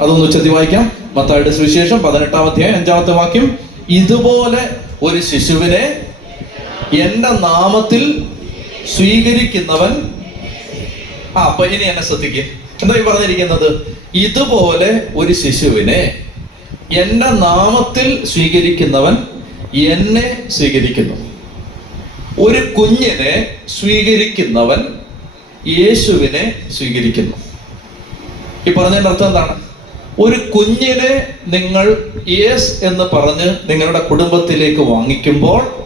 അതൊന്ന് ഉച്ചത്തി വായിക്കാം. മത്തായുടെ സുവിശേഷം പതിനെട്ടാം അധ്യായം അഞ്ചാമത്തെ വാക്യം. ഇതുപോലെ ഒരു ശിശുവിനെ എന്റെ നാമത്തിൽ സ്വീകരിക്കുന്നവൻ ആ അപ്പൊ ഇനി എന്നെ ശ്രദ്ധിക്കുക എന്താ ഈ പറഞ്ഞിരിക്കുന്നത്? ഇതുപോലെ ഒരു ശിശുവിനെ എന്റെ നാമത്തിൽ സ്വീകരിക്കുന്നവൻ എന്നെ സ്വീകരിക്കുന്നു. ഒരു കുഞ്ഞിനെ സ്വീകരിക്കുന്നവൻ യേശുവിനെ സ്വീകരിക്കുന്നു. ഈ പറഞ്ഞതിന്റെ അർത്ഥം എന്താണ്? ഒരു കുഞ്ഞിനെ നിങ്ങൾ യേസ് എന്ന് പറഞ്ഞ് നിങ്ങളുടെ കുടുംബത്തിലേക്ക് വാങ്ങിക്കുമ്പോൾ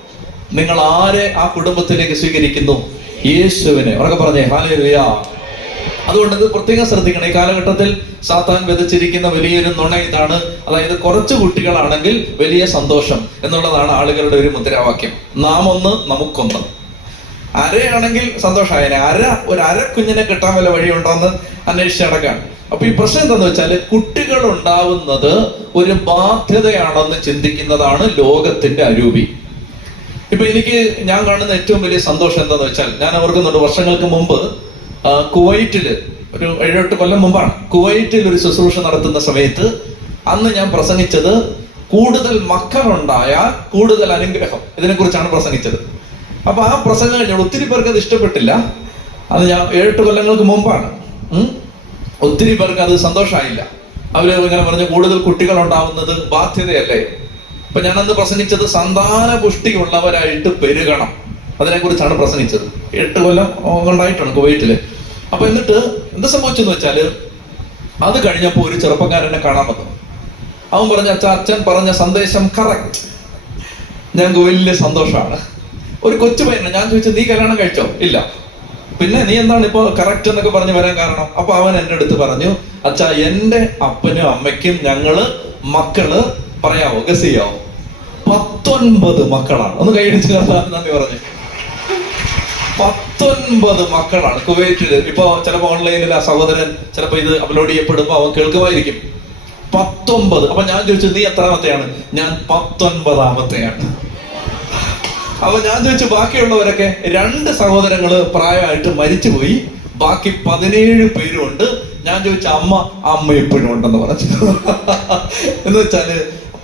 നിങ്ങൾ ആരെ ആ കുടുംബത്തിലേക്ക് സ്വീകരിക്കുന്നു? യേശുവിനെ. ഉറക്കെ പറഞ്ഞേ ഹാലേലുയാ അതുകൊണ്ട് ഇത് പ്രത്യേകം ശ്രദ്ധിക്കണം. ഈ കാലഘട്ടത്തിൽ സാത്താൻ വിതച്ചിരിക്കുന്ന വലിയൊരു നുണ ഇതാണ്. അതായത് കുറച്ച് കുട്ടികളാണെങ്കിൽ വലിയ സന്തോഷം എന്നുള്ളതാണ് ആളുകളുടെ ഒരു മുദ്രാവാക്യം. നാം ഒന്ന് നമുക്കൊന്ന്. അരയാണെങ്കിൽ സന്തോഷമായനെ അര ഒരു അര കുഞ്ഞിനെ കിട്ടാൻ വല്ല വഴിയുണ്ടോന്ന് അന്വേഷിച്ച് നടക്കാണ്. അപ്പൊ ഈ പ്രശ്നം എന്താന്ന് വെച്ചാൽ കുട്ടികൾ ഉണ്ടാവുന്നത് ഒരു ബാധ്യതയാണെന്ന് ചിന്തിക്കുന്നതാണ് ലോകത്തിന്റെ അരൂപി. ഇപ്പൊ എനിക്ക് ഞാൻ കാണുന്ന ഏറ്റവും വലിയ സന്തോഷം എന്താന്ന് വെച്ചാൽ ഞാൻ ഓർക്കുന്നുണ്ട് വർഷങ്ങൾക്ക് മുമ്പ് കുവൈറ്റിൽ ഒരു ഏഴെട്ട് കൊല്ലം മുമ്പാണ് കുവൈറ്റിൽ ഒരു ശുശ്രൂഷ നടത്തുന്ന സമയത്ത് അന്ന് ഞാൻ പ്രസംഗിച്ചത് കൂടുതൽ മക്കളുണ്ടായ കൂടുതൽ അനുഗ്രഹം. ഇതിനെക്കുറിച്ചാണ് പ്രസംഗിച്ചത്. അപ്പൊ ആ പ്രസംഗം കഴിഞ്ഞാൽ ഒത്തിരി പേർക്ക് അത് ഇഷ്ടപ്പെട്ടില്ല. അത് ഞാൻ ഏഴെട്ട് കൊല്ലങ്ങൾക്ക് മുമ്പാണ്. ഒത്തിരി പേർക്ക് അത് സന്തോഷമായില്ല. അവർ ഇങ്ങനെ പറഞ്ഞു കൂടുതൽ കുട്ടികൾ ഉണ്ടാവുന്നത് ബാധ്യതയല്ലേ? അപ്പൊ ഞാൻ അന്ന് പ്രസംഗിച്ചത് സന്താന പുഷ്ടിയുള്ളവരായിട്ട് പെരുകണം. അതിനെക്കുറിച്ചാണ് പ്രസംഗിച്ചത്. എട്ട് കൊല്ലം ഉണ്ടായിട്ടുണ്ട് കുവൈറ്റിൽ. അപ്പൊ എന്നിട്ട് എന്ത് സംഭവിച്ചെന്ന് വെച്ചാൽ അത് കഴിഞ്ഞപ്പോ ഒരു ചെറുപ്പക്കാരനെ കാണാൻ വന്നു. അവൻ പറഞ്ഞ അച്ഛൻ അച്ഛൻ പറഞ്ഞ സന്ദേശം കറക്റ്റ് ഞങ്ങൾക്ക് വലിയ സന്തോഷമാണ്. ഒരു കൊച്ചു പയ്യനെ ഞാൻ ചോദിച്ചത് നീ കല്യാണം കഴിച്ചോ? ഇല്ല. പിന്നെ നീ എന്താണ് ഇപ്പോ കറക്റ്റ് എന്നൊക്കെ പറഞ്ഞു വരാൻ കാരണം? അപ്പൊ അവൻ എന്റെ അടുത്ത് പറഞ്ഞു അച്ഛാ എന്റെ അപ്പനും അമ്മയ്ക്കും ഞങ്ങൾ മക്കൾ പറയാവോ ഗസ് ചെയ്യാവോ? പത്തൊൻപത് മക്കളാണ്. ഒന്ന് കൈയടിച്ച് നന്ദി പറഞ്ഞു. പത്തൊൻപത് മക്കളാണ് കുവൈറ്റിൽ ഇപ്പൊ ചിലപ്പോ ഓൺലൈനിൽ ആ സഹോദരൻ ചിലപ്പോ ഇത് അപ്ലോഡ് ചെയ്യപ്പെടുമ്പോ അവൻ കേൾക്കുമായിരിക്കും. പത്തൊമ്പത് അപ്പൊ ഞാൻ ചോദിച്ചു നീ എത്രാമത്തെയാണ്? ഞാൻ പത്തൊൻപതാമത്തെയാണ്. അപ്പൊ ഞാൻ ചോദിച്ചു ബാക്കിയുള്ളവരൊക്കെ രണ്ട് സഹോദരങ്ങൾ പ്രായമായിട്ട് മരിച്ചുപോയി. ബാക്കി പതിനേഴ് പേരുണ്ട്. ഞാൻ ചോദിച്ച അമ്മ അമ്മ എപ്പോഴും ഉണ്ടെന്ന് പറഞ്ഞു. എന്ന് വെച്ചാൽ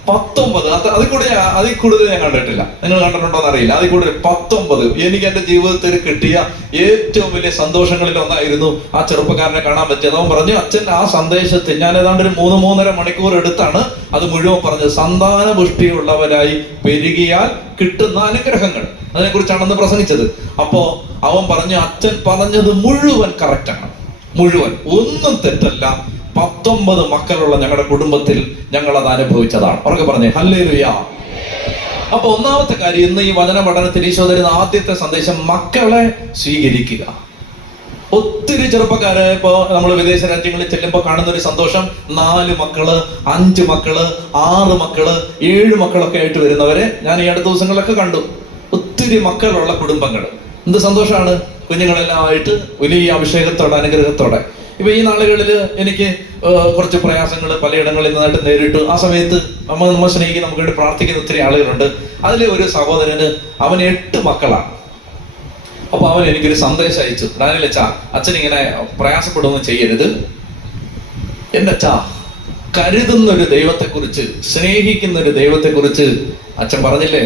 പത്തൊമ്പത്. അത് അതിൽ കൂടെ ഞാൻ അതിൽ കൂടുതൽ ഞാൻ കണ്ടിട്ടില്ല. നിങ്ങൾ കണ്ടിട്ടുണ്ടോ എന്നറിയില്ല അതിൽ കൂടുതൽ പത്തൊമ്പത്. എനിക്ക് എന്റെ ജീവിതത്തിൽ കിട്ടിയ ഏറ്റവും വലിയ സന്തോഷങ്ങളിൽ ഒന്നായിരുന്നു ആ ചെറുപ്പക്കാരനെ കാണാൻ പറ്റിയത്. അവൻ പറഞ്ഞു അച്ഛൻ ആ സന്ദേശത്തിൽ ഞാൻ ഏതാണ്ട് ഒരു മൂന്ന് മൂന്നര മണിക്കൂർ എടുത്താണ് അത് മുഴുവൻ പറഞ്ഞത്. സന്താന പുഷ്ടിയുള്ളവരായി പെരുകിയാൽ കിട്ടുന്ന അനുഗ്രഹങ്ങൾ. അതിനെക്കുറിച്ചാണ് പ്രസംഗിച്ചത്. അപ്പോ അവൻ പറഞ്ഞു അച്ഛൻ പറഞ്ഞത് മുഴുവൻ കറക്റ്റാണ് മുഴുവൻ. ഒന്നും തെറ്റല്ല. പത്തൊമ്പത് മക്കളുള്ള ഞങ്ങളുടെ കുടുംബത്തിൽ ഞങ്ങൾ അത് അനുഭവിച്ചതാണ്. ഉറക്കെ പറഞ്ഞേ ഹല്ലേ ലുയാ അപ്പൊ ഒന്നാമത്തെ കാര്യം ഇന്ന് ഈ വചന പഠനത്തിൽ ഈശോ തരുന്ന ആദ്യത്തെ സന്ദേശം മക്കളെ സ്വീകരിക്കുക. ഒത്തിരി ചെറുപ്പക്കാരെ ഇപ്പോ നമ്മൾ വിദേശ രാജ്യങ്ങളിൽ ചെല്ലുമ്പോൾ കാണുന്ന ഒരു സന്തോഷം നാല് മക്കൾ അഞ്ച് മക്കൾ ആറ് മക്കൾ ഏഴ് മക്കളൊക്കെ ആയിട്ട് വരുന്നവരെ ഞാൻ ഈ അടുത്ത ദിവസങ്ങളിലൊക്കെ കണ്ടു. ഒത്തിരി മക്കളുള്ള കുടുംബങ്ങൾ. എന്ത് സന്തോഷമാണ് കുഞ്ഞുങ്ങളെല്ലാം ആയിട്ട് വലിയ അഭിഷേകത്തോടെ അനുഗ്രഹത്തോടെ. ഇപ്പൊ ഈ നാളുകളിൽ എനിക്ക് കുറച്ച് പ്രയാസങ്ങൾ പലയിടങ്ങളിൽ നിന്നായിട്ട് നേരിട്ടു. ആ സമയത്ത് നമ്മൾ നമ്മൾ സ്നേഹിക്കുന്ന നമുക്ക് വേണ്ടി പ്രാർത്ഥിക്കുന്ന ഒത്തിരി ആളുകളുണ്ട്. അതിലെ ഒരു സഹോദരന് അവൻ എട്ട് മക്കളാണ്. അപ്പൊ അവൻ എനിക്കൊരു സന്ദേശം അയച്ചു. ഡാനിയൽ അച്ഛാ അച്ഛൻ ഇങ്ങനെ പ്രയാസപ്പെടുന്നു ചെയ്യരുത്. എന്റെ അച്ഛാ കരുതുന്ന ഒരു ദൈവത്തെക്കുറിച്ച് സ്നേഹിക്കുന്ന ഒരു ദൈവത്തെക്കുറിച്ച് അച്ഛൻ പറഞ്ഞില്ലേ?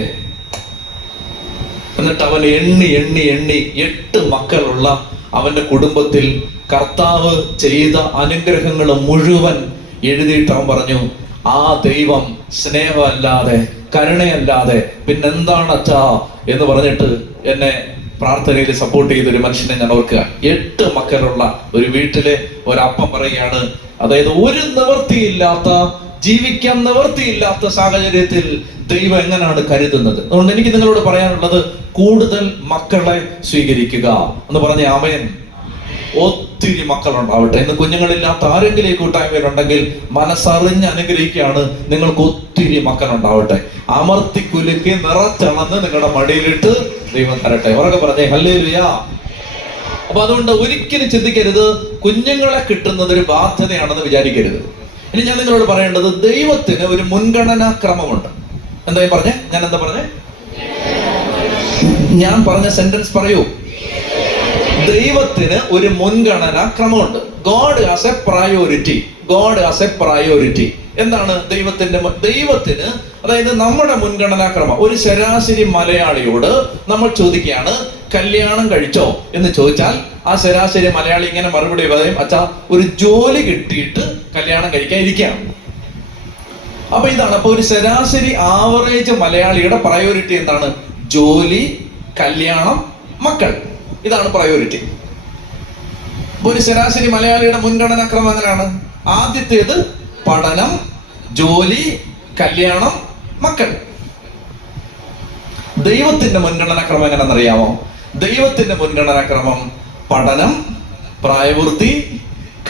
എന്നിട്ട് അവൻ എണ്ണി എണ്ണി എണ്ണി എട്ട് മക്കളുള്ള അവന്റെ കുടുംബത്തിൽ കർത്താവ് ചെയ്ത അനുഗ്രഹങ്ങൾ മുഴുവൻ എഴുതിയിട്ട് അവൻ പറഞ്ഞു ആ ദൈവം സ്നേഹമല്ലാതെ കരുണയല്ലാതെ പിന്നെന്താണ് അച്ഛാ എന്ന് പറഞ്ഞിട്ട് എന്നെ പ്രാർത്ഥനയിൽ സപ്പോർട്ട് ചെയ്ത ഒരു മനുഷ്യനെ ഞാൻ ഓർക്കുക. എട്ട് മക്കളുള്ള ഒരു വീട്ടിലെ ഒരപ്പം പറയുകയാണ് അതായത് ഒരു നിവൃത്തിയില്ലാത്ത ജീവിക്കാൻ നിവൃത്തിയില്ലാത്ത സാഹചര്യത്തിൽ ദൈവം എങ്ങനെയാണ് കരുതുന്നത്? അതുകൊണ്ട് എനിക്ക് നിങ്ങളോട് പറയാനുള്ളത് കൂടുതൽ മക്കളെ സ്വീകരിക്കുക. എന്ന് പറഞ്ഞ ആമയൻ ഒത്തിരി മക്കളുണ്ടാവട്ടെ. ഇന്ന് കുഞ്ഞുങ്ങളില്ലാത്ത ആരെങ്കിലും കൂട്ടായ്മയിലുണ്ടെങ്കിൽ മനസ്സറിഞ്ഞ് അനുഗ്രഹിക്കുകയാണ് നിങ്ങൾക്ക് ഒത്തിരി മക്കളുണ്ടാവട്ടെ. അമർത്തി കുലുക്കി നിറച്ചളന്ന് നിങ്ങളുടെ മടിയിലിട്ട് ദൈവം തരട്ടെ. ഉറക്കെ പറഞ്ഞേ ഹല്ലേ അപ്പൊ അതുകൊണ്ട് ഒരിക്കലും ചിന്തിക്കരുത്. കുഞ്ഞുങ്ങളെ കിട്ടുന്നത് ഒരു ബാധ്യതയാണെന്ന് വിചാരിക്കരുത്. ഇനി ഞാൻ നിങ്ങളോട് പറയേണ്ടത് ദൈവത്തിന് ഒരു മുൻഗണനാ ക്രമമുണ്ട് എന്താ പറഞ്ഞേ? ഞാൻ എന്താ പറഞ്ഞേ? ഞാൻ പറഞ്ഞ സെന്റൻസ് പറയൂ. ദൈവത്തിന് ഒരു മുൻഗണനാ ക്രമമുണ്ട്. God has a priority God has a priority എന്താണ് ദൈവത്തിന്റെ ദൈവത്തിന് അതായത് നമ്മുടെ മുൻഗണനാ ക്രമം. ഒരു ശരാശരി മലയാളിയോട് നമ്മൾ ചോദിക്കുകയാണ് കല്യാണം കഴിച്ചോ? എന്ന് ചോദിച്ചാൽ ആ ശരാശരി മലയാളി ഇങ്ങനെ മറുപടി പറയും അച്ഛാ ഒരു ജോലി കിട്ടിയിട്ട് കല്യാണം കഴിക്കാൻ ഇരിക്കുകയാണ്. അപ്പൊ ഇതാണ് അപ്പൊ ഒരു ശരാശരി ആവറേജ് മലയാളിയുടെ പ്രയോറിറ്റി എന്താണ്? ജോലി കല്യാണം മക്കൾ. ഇതാണ് പ്രയോറിറ്റി അപ്പൊ ഒരു ശരാശരി മലയാളിയുടെ മുൻഗണനാക്രമം എങ്ങനെയാണ്? ആദ്യത്തേത് പഠനം ജോലി കല്യാണം മക്കൾ. ദൈവത്തിന്റെ മുൻഗണനാക്രമം എങ്ങനെയാണെന്നറിയാമോ? ദൈവത്തിന്റെ മുൻഗണനാക്രമം പഠനം പ്രായപൂർത്തി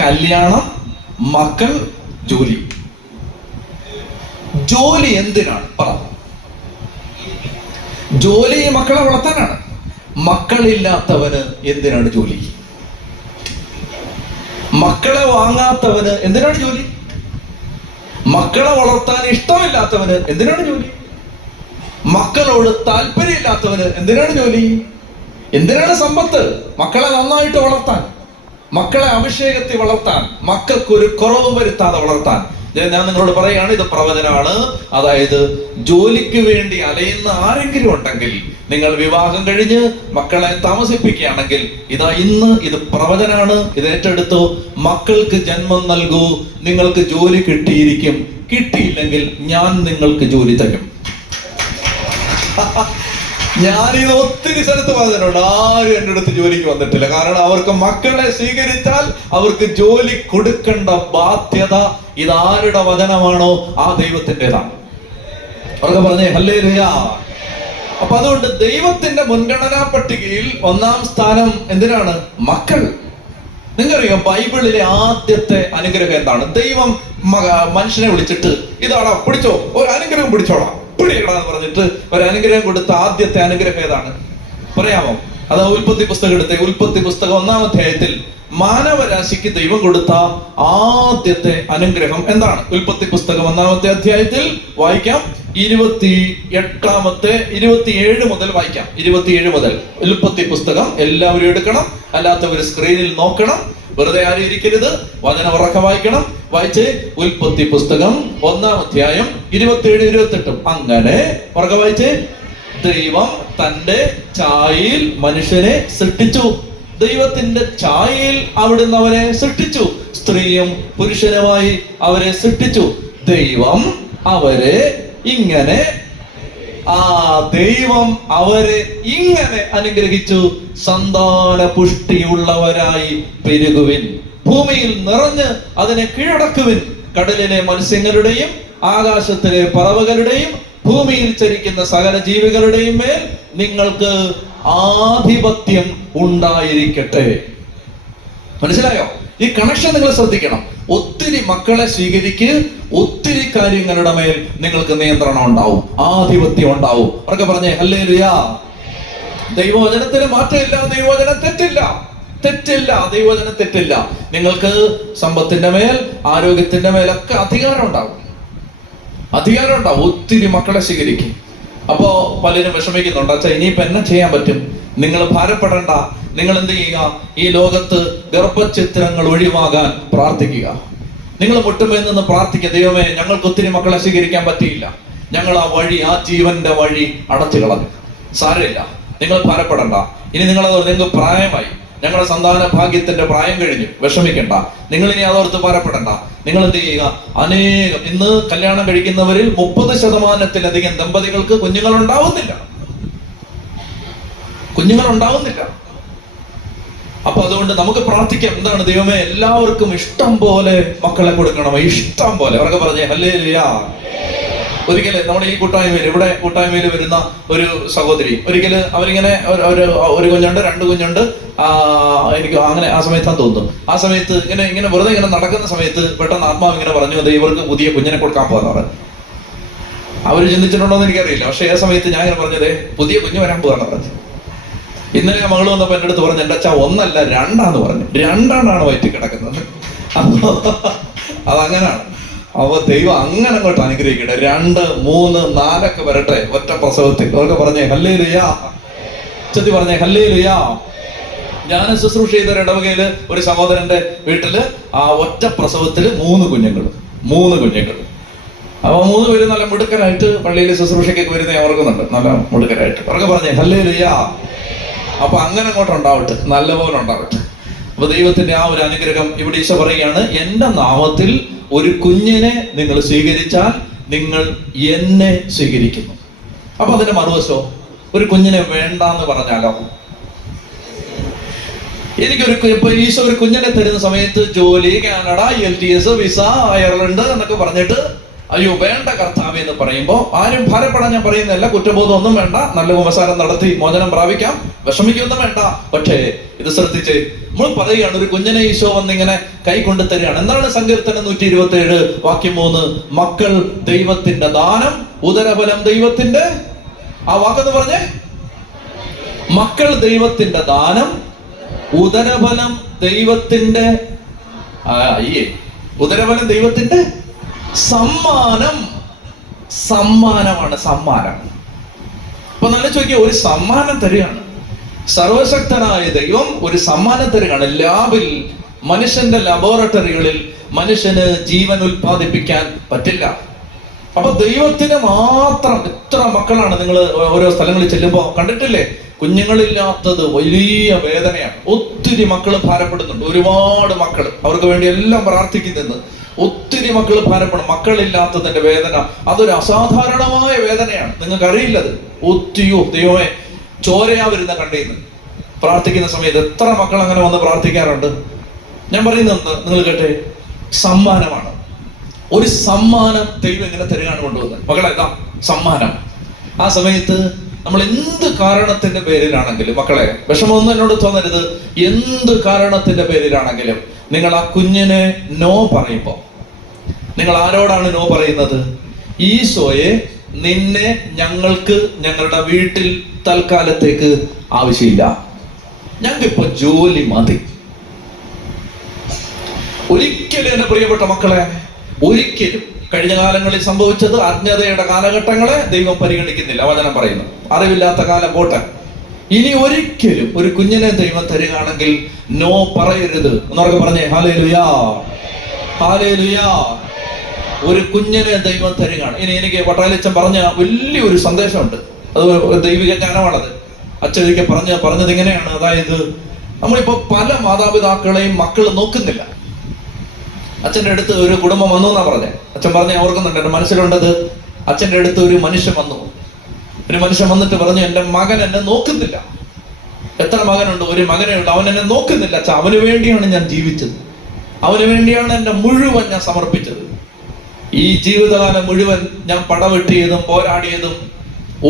കല്യാണം മക്കൾ ജോലി. ജോലി എന്തിനാണ്? പറ. ജോലി മക്കളെ വളർത്താനാണ്. മക്കളില്ലാത്തവന് എന്തിനാണ് ജോലി? മക്കളെ വാങ്ങാത്തവന് എന്തിനാണ് ജോലി? മക്കളെ വളർത്താൻ ഇഷ്ടമില്ലാത്തവന് എന്തിനാണ് ജോലി? മക്കളോട് താല്പര്യമില്ലാത്തവന് എന്തിനാണ് ജോലി? എന്തിനാണ് സമ്പത്ത്? മക്കളെ നന്നായിട്ട് വളർത്താൻ മക്കളെ അഭിഷേകത്തിൽ വളർത്താൻ മക്കൾക്ക് ഒരു കുറവും വരുത്താതെ വളർത്താൻ. ഞാൻ നിങ്ങളോട് പറയുകയാണ് ഇത് പ്രവചനമാണ്. അതായത് ജോലിക്ക് വേണ്ടി അലയുന്ന ആരെങ്കിലും ഉണ്ടെങ്കിൽ നിങ്ങൾ വിവാഹം കഴിഞ്ഞ് മക്കളെ താമസിപ്പിക്കുകയാണെങ്കിൽ ഇതാ ഇന്ന് ഇത് പ്രവചനാണ് ഇത് ഏറ്റെടുത്തു. മക്കൾക്ക് ജന്മം നൽകൂ. നിങ്ങൾക്ക് ജോലി കിട്ടിയിരിക്കും. കിട്ടിയില്ലെങ്കിൽ ഞാൻ നിങ്ങൾക്ക് ജോലി തരും. ഞാനിത് ഒത്തിരി സ്ഥലത്ത് പറഞ്ഞിട്ടുണ്ട്. ആരും എന്റെ അടുത്ത് ജോലിക്ക് വന്നിട്ടില്ല. കാരണം അവർക്ക് മക്കളെ സ്വീകരിച്ചാൽ അവർക്ക് ജോലി കൊടുക്കേണ്ട ബാധ്യത ഇത് ആരുടെ വചനമാണോ? ആ ദൈവത്തിന്റെതാണ്. അവർക്ക് പറഞ്ഞേ ഹല്ലേ അപ്പൊ അതുകൊണ്ട് ദൈവത്തിന്റെ മുൻഗണനാ പട്ടികയിൽ ഒന്നാം സ്ഥാനം എന്തിനാണ്? മക്കൾ. നിങ്ങൾക്കറിയാം ബൈബിളിലെ ആദ്യത്തെ അനുഗ്രഹം എന്താണ്? ദൈവം മനുഷ്യനെ വിളിച്ചിട്ട് ഇതാടാ പിടിച്ചോ ഒരു അനുഗ്രഹം പിടിച്ചോടാ പിടിക്കടാ എന്ന് പറഞ്ഞിട്ട് ഒരു അനുഗ്രഹം കൊടുത്ത ആദ്യത്തെ അനുഗ്രഹം ഏതാണ്? പറയാമോ? അത് ഉൽപ്പത്തി പുസ്തകം എടുത്തെ. ഉൽപ്പത്തി പുസ്തകം ഒന്നാം അധ്യായത്തിൽ മാനവരാശിക്ക് ദൈവം കൊടുത്ത ആദ്യത്തെ അനുഗ്രഹം എന്താണ്? ഉൽപ്പത്തി പുസ്തകം ഒന്നാമത്തെ അധ്യായത്തിൽ വായിക്കാം. ഇരുപത്തി എട്ടാമത്തെ ഇരുപത്തിയേഴ് മുതൽ വായിക്കാം. ഇരുപത്തിയേഴ് മുതൽ. ഉൽപ്പത്തി പുസ്തകം എല്ലാവരും എടുക്കണം. അല്ലാത്തവർ സ്ക്രീനിൽ നോക്കണം. വെറുതെ ആരും ഇരിക്കരുത്. വചന ഉറക്കം വായിക്കണം. വായിച്ച് ഉൽപ്പത്തി പുസ്തകം ഒന്നാം അധ്യായം ഇരുപത്തിയേഴ് ഇരുപത്തെട്ടും. അങ്ങനെ ഉറക്കം വായിച്ച് ദൈവം തന്റെ ചായയിൽ മനുഷ്യനെ സൃഷ്ടിച്ചു. ദൈവത്തിന്റെ ചായയിൽ അവിടുന്ന് അവനെ സൃഷ്ടിച്ചു. സ്ത്രീയും പുരുഷനുമായി അവരെ സൃഷ്ടിച്ചു. ദൈവം അവരെ ഇങ്ങനെ ആ ദൈവം അവരെ ഇങ്ങനെ അനുഗ്രഹിച്ചു. സന്താന പുഷ്ടിയുള്ളവരായി പെരുകുവിൻ. ഭൂമിയിൽ നിറഞ്ഞ് അതിനെ കീഴടക്കുവിൻ. കടലിലെ മത്സ്യങ്ങളുടെയും ആകാശത്തിലെ പറവകളുടെയും ഭൂമിയിൽ ചരിക്കുന്ന സകല ജീവികളുടെയും മേൽ നിങ്ങൾക്ക് ആധിപത്യം ഉണ്ടായിരിക്കട്ടെ. മനസ്സിലായോ? ഈ കണക്ഷൻ നിങ്ങൾ ശ്രദ്ധിക്കണം. ഒത്തിരി മക്കളെ സ്വീകരിക്ക് ഒത്തിരി കാര്യങ്ങളുടെ മേൽ നിങ്ങൾക്ക് നിയന്ത്രണം ഉണ്ടാവും ആധിപത്യം ഉണ്ടാവും. അവർക്ക് പറഞ്ഞേ അല്ലേ ലുയാ ദൈവവചനത്തിന് മാറ്റമില്ല ദൈവവചനം തെറ്റില്ല. തെറ്റില്ല ദൈവവചനം തെറ്റില്ല. നിങ്ങൾക്ക് സമ്പത്തിന്റെ മേൽ ആരോഗ്യത്തിന്റെ മേലൊക്കെ അധികാരം ഉണ്ടാവും. അധികാരം ഉണ്ടാവും ഒത്തിരി മക്കളെ സ്വീകരിക്കും. അപ്പോ പലരും വിഷമിക്കുന്നുണ്ട് അച്ഛാ ഇനിയിപ്പോ എന്നെ ചെയ്യാൻ പറ്റും? നിങ്ങൾ ഭാരപ്പെടണ്ട. നിങ്ങൾ എന്ത് ചെയ്യുക? ഈ ലോകത്ത് ഗർഭചിത്രങ്ങൾ ഒഴിവാകാൻ പ്രാർത്ഥിക്കുക. നിങ്ങൾ മുട്ടുമേൽ നിന്ന് പ്രാർത്ഥിക്കുക ദൈവമേ ഞങ്ങൾക്ക് ഒത്തിരി മക്കളെ സ്വീകരിക്കാൻ പറ്റിയില്ല. ഞങ്ങൾ ആ വഴി ആ ജീവന്റെ വഴി അടച്ചു കളഞ്ഞു സാരമില്ല. നിങ്ങൾ ഭാരപ്പെടണ്ട. ഇനി നിങ്ങൾ നിങ്ങൾക്ക് പ്രായമായി. ഞങ്ങളുടെ സന്താന ഭാഗ്യത്തിന്റെ പ്രായം കഴിഞ്ഞു. വിഷമിക്കണ്ട. നിങ്ങൾ ഇനി അതോർത്ത് പാരപ്പെടണ്ട. നിങ്ങൾ എന്ത് ചെയ്യുക? അനേകം ഇന്ന് കല്യാണം കഴിക്കുന്നവരിൽ മുപ്പത് ശതമാനത്തിലധികം ദമ്പതികൾക്ക് കുഞ്ഞുങ്ങൾ ഉണ്ടാവുന്നില്ല കുഞ്ഞുങ്ങൾ ഉണ്ടാവുന്നില്ല അപ്പൊ അതുകൊണ്ട് നമുക്ക് പ്രാർത്ഥിക്കാം. എന്താണ് ദൈവമേ? എല്ലാവർക്കും ഇഷ്ടം പോലെ മക്കളെ കൊടുക്കണം. ഇഷ്ടം പോലെ. അവരൊക്കെ പറഞ്ഞേ ഹല്ലേ ഒരിക്കൽ നമ്മുടെ ഈ കൂട്ടായ്മയിൽ ഇവിടെ കൂട്ടായ്മയിൽ വരുന്ന ഒരു സഹോദരി ഒരിക്കൽ അവരിങ്ങനെ ഒരു- ഒരു കുഞ്ഞുണ്ട് രണ്ട് കുഞ്ഞുണ്ട് എനിക്ക് അങ്ങനെ ആ സമയത്താണ് തോന്നുന്നു. ആ സമയത്ത് ഇങ്ങനെ ഇങ്ങനെ വെറുതെ ഇങ്ങനെ നടക്കുന്ന സമയത്ത് പെട്ടെന്ന് ആത്മാവ് ഇങ്ങനെ പറഞ്ഞു അത് ഇവർക്ക് പുതിയ കുഞ്ഞിനെ കൊടുക്കാൻ പോകാന്ന് അവർ ചിന്തിച്ചിട്ടുണ്ടോ എന്ന് എനിക്കറിയില്ല. പക്ഷെ ആ സമയത്ത് ഞാൻ ഇങ്ങനെ പറഞ്ഞതേ പുതിയ കുഞ്ഞ് വരാൻ പോകാന്ന് പറഞ്ഞു. ഇന്നലെ മകൾ മകൾ വന്നപ്പോ എന്റെ അടുത്ത് പറഞ്ഞു എന്റെ അച്ഛാ ഒന്നല്ല രണ്ടാന്ന് പറഞ്ഞു. രണ്ടെണ്ണാണ് വയറ്റിൽ കിടക്കുന്നത്. അപ്പൊ അതങ്ങനാണ്. അപ്പൊ ദൈവം അങ്ങനെ അങ്ങോട്ട് അനുഗ്രഹിക്കട്ടെ. രണ്ട് മൂന്ന് നാലൊക്കെ വരട്ടെ. ഒറ്റ പ്രസവത്തിൽ. അവർക്ക് പറഞ്ഞേ ഹല്ലേ ലുയാ ചെത്തി പറഞ്ഞേ ഹല്ലേ ലുയാ ഞാൻ ശുശ്രൂഷ ചെയ്ത ഒരു ഇടവകയിൽ ഒരു സഹോദരന്റെ വീട്ടിൽ ആ ഒറ്റ പ്രസവത്തിൽ മൂന്ന് കുഞ്ഞുങ്ങൾ മൂന്ന് കുഞ്ഞുങ്ങൾ അപ്പൊ മൂന്ന് പേര് നല്ല മിടുക്കനായിട്ട് പള്ളിയിൽ ശുശ്രൂഷയ്ക്കൊക്കെ വരുന്ന ഞാൻ ഓർക്കുന്നുണ്ട്. നല്ല മിടുക്കനായിട്ട് അവർക്ക് പറഞ്ഞേ ഹല്ലേ ലുയാ അപ്പൊ അങ്ങനെ അങ്ങോട്ട് ഉണ്ടാവട്ടെ. നല്ല പോലെ ഉണ്ടാവട്ടെ. അപ്പൊ ദൈവത്തിന്റെ ആ ഒരു അനുഗ്രഹം ഇവിടെ ഈശോ പറയുകയാണ് എന്റെ നാമത്തിൽ ഒരു കുഞ്ഞിനെ നിങ്ങൾ സ്വീകരിച്ചാൽ നിങ്ങൾ എന്നെ സ്വീകരിക്കുന്നു. അപ്പൊ അതിന്റെ മറുവശോ ഒരു കുഞ്ഞിനെ വേണ്ട എന്ന് പറഞ്ഞാലോ? എനിക്കൊരു ഇപ്പൊ ഈശോ ഒരു കുഞ്ഞിനെ തരുന്ന സമയത്ത് ജോലി Canada L T S visa Ireland എന്നൊക്കെ പറഞ്ഞിട്ട് അയ്യോ വേണ്ട കർത്താവ് എന്ന് പറയുമ്പോൾ ആരും ഭാരപ്പെടാൻ ഞാൻ പറയുന്നില്ല കുറ്റബോധം ഒന്നും വേണ്ട. നല്ല ഉപസാരം നടത്തി മോചനം പ്രാപിക്കാം. വിഷമിക്കൊന്നും വേണ്ട. പക്ഷേ ഇത് ശ്രദ്ധിച്ച് നമ്മൾ പറയുകയാണ് ഒരു കുഞ്ഞിനെ ഈശോ വന്നിങ്ങനെ കൈ കൊണ്ട് തരികയാണ്. എന്താണ് സങ്കീർത്തനം നൂറ്റി ഇരുപത്തി ഏഴ് വാക്യം മൂന്ന്? മക്കൾ ദൈവത്തിന്റെ ദാനം ഉദരബലം ദൈവത്തിന്റെ ആ വാക്കെന്ന് പറഞ്ഞേ? മക്കൾ ദൈവത്തിന്റെ ദാനം ഉദരബലം ദൈവത്തിന്റെ അയ്യേ ഉദരബലം ദൈവത്തിന്റെ സമ്മാനം. സമ്മാനമാണ് സമ്മാനം. അപ്പൊ നല്ല ചോദിക്കുക ഒരു സമ്മാനം തരികയാണ്. സർവശക്തനായ ദൈവം ഒരു സമ്മാനം തരികയാണ്. ലാബിൽ മനുഷ്യന്റെ ലബോറട്ടറികളിൽ മനുഷ്യന് ജീവൻ ഉൽപ്പാദിപ്പിക്കാൻ പറ്റില്ല. അപ്പൊ ദൈവത്തിന് മാത്രം എത്ര മക്കളാണ് നിങ്ങൾ ഓരോ സ്ഥലങ്ങളിൽ ചെല്ലുമ്പോൾ കണ്ടിട്ടില്ലേ? കുഞ്ഞുങ്ങളില്ലാത്തത് വലിയ വേദനയാണ്. ഒത്തിരി മക്കൾ ഭാരപ്പെടുന്നുണ്ട്. ഒരുപാട് മക്കൾ അവർക്ക് വേണ്ടി എല്ലാം പ്രാർത്ഥിക്കുന്നെന്ന് ഒത്തിരി മക്കൾ ഭാരപ്പെടും മക്കളില്ലാത്തതിന്റെ വേദന അതൊരു അസാധാരണമായ വേദനയാണ്. നിങ്ങൾക്ക് അറിയില്ലത് ഒത്തിയോ ദൈവമേ ചോരയാ വരുന്ന കണ്ടീന്ന്. പ്രാർത്ഥിക്കുന്ന സമയത്ത് എത്ര മക്കൾ അങ്ങനെ വന്ന് പ്രാർത്ഥിക്കാറുണ്ട്? ഞാൻ പറയുന്നത് നിങ്ങൾ കേട്ടെ. സമ്മാനമാണ്. ഒരു സമ്മാനം ദൈവം ഇങ്ങനെ തരികയാണ് കൊണ്ടുവന്നത്. മകളെ ഇതാ സമ്മാനം. ആ സമയത്ത് നമ്മൾ എന്ത് കാരണത്തിന്റെ പേരിലാണെങ്കിലും മക്കളെ വിഷമമൊന്നും എന്നോട് തോന്നരുത്. എന്ത് കാരണത്തിന്റെ പേരിലാണെങ്കിലും നിങ്ങൾ ആ കുഞ്ഞിനെ നോ പറയുമ്പോ നിങ്ങൾ ആരോടാണ് നോ പറയുന്നത്? ഈശോയെ നിന്നെ ഞങ്ങൾക്ക് ഞങ്ങളുടെ വീട്ടിൽ തൽക്കാലത്തേക്ക് ആവശ്യമില്ല. ഞങ്ങൾക്കിപ്പോ ജോലി മതി. ഒരിക്കലും എന്റെ പ്രിയപ്പെട്ട മക്കളെ ഒരിക്കലും കഴിഞ്ഞ കാലങ്ങളിൽ സംഭവിച്ചത് അജ്ഞതയുടെ കാലഘട്ടങ്ങളെ ദൈവം പരിഗണിക്കുന്നില്ല. വചനം പറയുന്നു. അറിവില്ലാത്ത കാലം പോട്ടെ. ഇനി ഒരിക്കലും ഒരു കുഞ്ഞിനെ ദൈവം തരികയാണെങ്കിൽ നോ പറയരുത്. എന്നൊക്കെ പറഞ്ഞേ ഹാലേ ലുയാ ഹാലേ ലുയാ ഒരു കുഞ്ഞിനെ ദൈവം തരികയാണ്. ഇനി എനിക്ക് വട്ടാലിച്ചൻ പറഞ്ഞ വലിയൊരു സന്ദേശമുണ്ട്. അത് ദൈവിക ജ്ഞാനമാണത്. അച്ഛൻ ഒരിക്കൽ പറഞ്ഞ പറഞ്ഞത് ഇങ്ങനെയാണ്. അതായത് നമ്മളിപ്പോ പല മാതാപിതാക്കളെയും മക്കൾ നോക്കുന്നില്ല. അച്ഛന്റെ അടുത്ത് ഒരു കുടുംബം വന്നു എന്നാ പറഞ്ഞേ. അച്ഛൻ പറഞ്ഞ ഓർക്കുന്നുണ്ട് എന്റെ മനസ്സിലുണ്ടത്. അച്ഛന്റെ അടുത്ത് ഒരു മനുഷ്യൻ വന്നു. ഒരു മനുഷ്യൻ വന്നിട്ട് പറഞ്ഞു എന്റെ മകൻ എന്നെ നോക്കുന്നില്ല. എത്ര മകനുണ്ട്? ഒരു മകനേ ഉണ്ട് അവൻ എന്നെ നോക്കുന്നില്ല. അച്ഛൻ അവന് വേണ്ടിയാണ് ഞാൻ ജീവിച്ചത്. അവന് വേണ്ടിയാണ് എന്റെ മുഴുവൻ ഞാൻ സമർപ്പിച്ചത്. ഈ ജീവിതകാലം മുഴുവൻ ഞാൻ പടവെട്ടിയതും പോരാടിയതും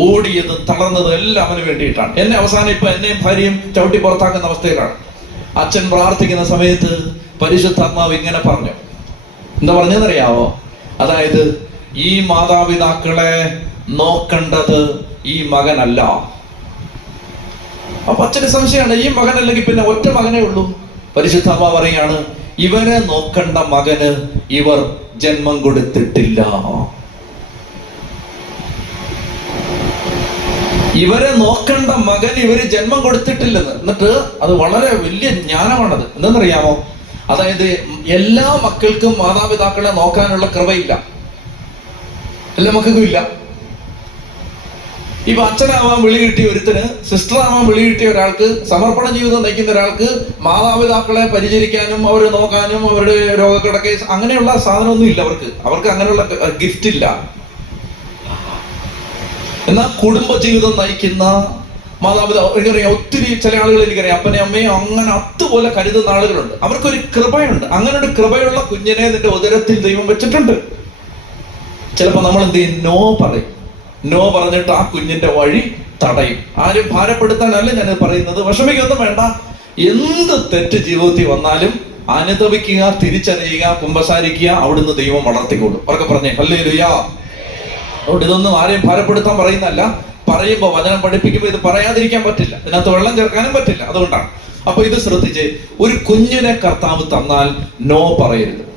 ഓടിയതും തളർന്നതും എല്ലാം അവന് വേണ്ടിയിട്ടാണ്. എന്നെ അവസാനം ഇപ്പൊ എന്നെയും ഭാര്യയും ചവിട്ടി പുറത്താക്കുന്ന അവസ്ഥയിലാണ്. അച്ഛൻ പ്രാർത്ഥിക്കുന്ന സമയത്ത് പരിശുദ്ധാത്മാവ് ഇങ്ങനെ പറഞ്ഞു. എന്താ പറഞ്ഞതെന്നറിയാവോ? അതായത് ഈ മാതാപിതാക്കളെ നോക്കേണ്ടത് ഈ മകനല്ല. അപ്പൊ അച്ഛന് സംശയമാണ് ഈ മകൻ അല്ലെങ്കിൽ പിന്നെ ഒറ്റ മകനേ ഉള്ളൂ. പരിശുദ്ധാത്മാവ് പറയാണ് ഇവനെ നോക്കേണ്ട മകന് ഇവർ ജന്മം കൊടുത്തിട്ടില്ല. ഇവരെ നോക്കേണ്ട മകൻ ഇവർ ജന്മം കൊടുത്തിട്ടില്ലെന്ന് എന്നിട്ട് അത് വളരെ വലിയ ജ്ഞാനമാണത്. എന്തെന്നറിയാമോ? അതായത് എല്ലാ മക്കൾക്കും മാതാപിതാക്കളെ നോക്കാനുള്ള കൃപയില്ല. എല്ലാ മക്കൾക്കും ഇല്ല. ഇപ്പൊ അച്ഛനാവാൻ വിളി കിട്ടിയ ഒരുത്തിന് സിസ്റ്റർ ആവാൻ വിളി കിട്ടിയ ഒരാൾക്ക് സമർപ്പണ ജീവിതം നയിക്കുന്ന ഒരാൾക്ക് മാതാപിതാക്കളെ പരിചരിക്കാനും അവരെ നോക്കാനും അവരുടെ രോഗക്കിടക്കെ അങ്ങനെയുള്ള സാധനമൊന്നും ഇല്ല അവർക്ക്. അവർക്ക് അങ്ങനെയുള്ള ഗിഫ്റ്റ് ഇല്ല. എന്നാൽ കുടുംബ ജീവിതം നയിക്കുന്ന മാതാപിതാ എനിക്കറിയാം ഒത്തിരി ചില ആളുകൾ എനിക്കറിയാം അപ്പനെ അമ്മയും അങ്ങനെ അതുപോലെ കരുതുന്ന ആളുകളുണ്ട്. അവർക്കൊരു കൃപയുണ്ട്. അങ്ങനെ ഒരു കൃപയുള്ള കുഞ്ഞിനെ നിന്റെ ഉദരത്തിൽ ദൈവം വെച്ചിട്ടുണ്ട്. ചിലപ്പോൾ നമ്മൾ എന്ത് ചെയ്യും? നോ പറയും. നോ പറഞ്ഞിട്ട് ആ കുഞ്ഞിന്റെ വഴി തടയും. ആരും ഭാരപ്പെടുത്താനല്ല ഞാൻ പറയുന്നത്. വിഷമിക്കൊന്നും വേണ്ട. എന്ത് തെറ്റ് ജീവിതത്തിൽ വന്നാലും അനുതപിക്കുക തിരിച്ചറിയുക കുമ്പസാരിക്കുക അവിടുന്ന് ദൈവം വളർത്തിക്കൊള്ളും. അവർക്ക് പറഞ്ഞേ അല്ലേ ലുയാ അതുകൊണ്ട് ഇതൊന്നും ആരെയും ഭാരപ്പെടുത്താൻ പറയുന്നല്ല പറയുമ്പോൾ വചനം പഠിപ്പിക്കുമ്പോൾ ഇത് പറയാതിരിക്കാൻ പറ്റില്ല. ഇതിനകത്ത് വെള്ളം ചേർക്കാനും പറ്റില്ല. അതുകൊണ്ടാണ്. അപ്പൊ ഇത് ശ്രദ്ധിച്ച് ഒരു കുഞ്ഞിനെ കർത്താവ് തന്നാൽ നോ പറയരുത്.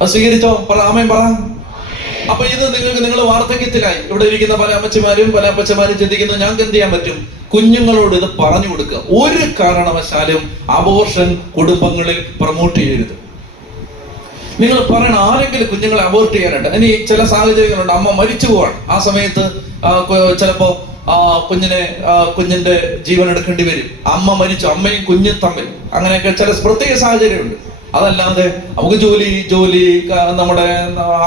അത് സ്വീകരിച്ചോ? പറ ആമയും പറ. അപ്പൊ ഇത് നിങ്ങൾക്ക് നിങ്ങൾ വാർദ്ധക്യത്തിലായി. ഇവിടെ ഇരിക്കുന്ന പല അമ്മച്ചിമാരും പല അപ്പച്ചമാരും ചിന്തിക്കുന്നു ഞങ്ങൾക്ക് എന്ത് ചെയ്യാൻ പറ്റും? കുഞ്ഞുങ്ങളോട് ഇത് പറഞ്ഞു കൊടുക്കുക. ഒരു കാരണവശാലും അബോർഷൻ കുടുംബങ്ങളിൽ പ്രൊമോട്ട് ചെയ്യരുത്. നിങ്ങൾ പറയണം ആരെങ്കിലും കുഞ്ഞുങ്ങളെ അബോർട്ട് ചെയ്യാനുണ്ട് ഇനി ചില സാഹചര്യങ്ങളുണ്ട്. അമ്മ മരിച്ചു പോവാണ്. ആ സമയത്ത് ചിലപ്പോ കുഞ്ഞിനെ കുഞ്ഞിന്റെ ജീവൻ എടുക്കേണ്ടി വരും. അമ്മ മരിച്ചു അമ്മയും കുഞ്ഞും തമ്മിൽ. അങ്ങനെയൊക്കെ ചില പ്രത്യേക സാഹചര്യമുണ്ട്. അതല്ലാതെ നമുക്ക് ജോലി ജോലി നമ്മുടെ